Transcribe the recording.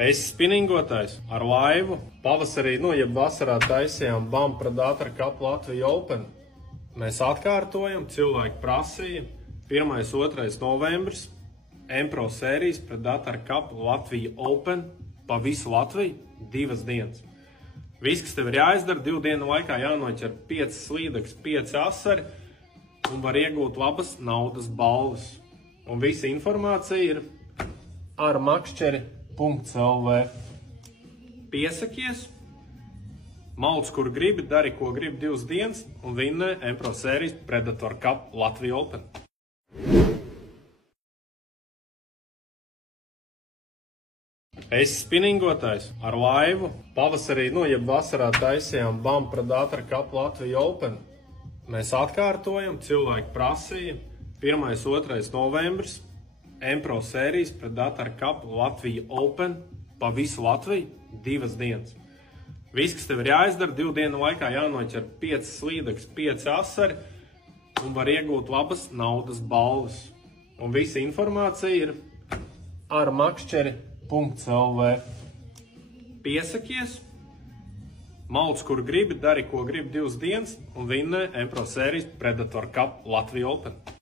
Es spinningotājs ar laivu. Pavasarī, jeb vasarā taisījām BAM Predator Cup Latvija Open. Mēs atkārtojam, cilvēki prasīja. 1. 2. novembris, M-Pro sērijas Predator Cup Latvija Open pa visu Latviju 2 dienas. Viss, kas tev ir jāizdara, 2 dienu laikā jānoķer 5 slīdekļus, 5 asari un var iegūt labas naudas balvas. Un visa informācija ir ar makšķeri.lv. Piesakies, malc, kur gribi, dari, ko gribi 2 dienas un vinnē M-Pro sērijas Predator Cup Latvija Open. Es spinningotājs ar laivu. Pavasarī, jeb vasarā taisījām BAM Predator Cup Latvija Open. Mēs atkārtojam, cilvēki prasīja. 1. 2. novembris, M-Pro sērijas Predator Cup Latvija Open pa visu Latviju 2 dienas. Viss, kas tev ir jāizdara, 2 dienu laikā jānoķer 5 slīdekļus, 5 asari un var iegūt labas naudas balvas. Un visa informācija ir ar makšķeri.lv. Piesakies, malc, kur gribi, dari, ko gribi 2 dienas un vinnē M-Pro sērijas Predator Cup Latvija Open.